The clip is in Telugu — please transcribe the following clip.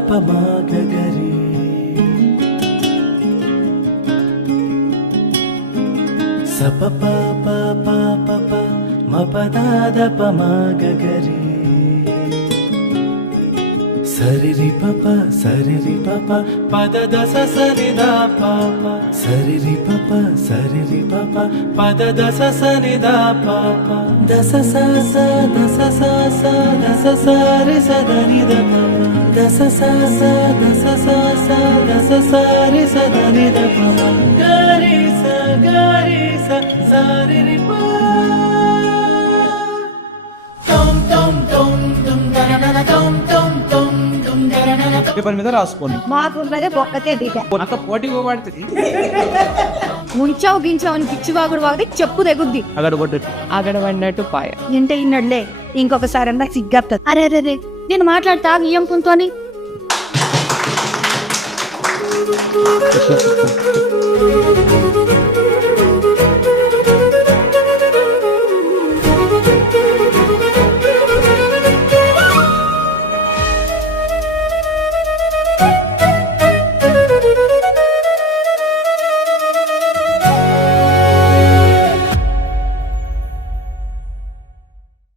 మపదాదపమాగరి సపప మపదాదపమాగరి సరిరి పప పదద సనిదా పాప సరిరి పప పదద సనిదా పాప దస సారి సదనిద పాప దస సారి సదనిద పాప గరి సరిరి ప పేపర్ మీద రాసుకోండి. మాకు ఒక్కతే అంత పోటీ పోబడుతుంది. ముంచావు గించావు అని పిచ్చివాగుడు వాగితే చెప్పు తెగుద్ది. అగడ పడినట్టు పాయ ఇంటే ఇన్నడులే ఇంకొకసారి అన్నా సిగ్గప్తుంది. అరే నేను మాట్లాడతా బియ్యం కుంతోని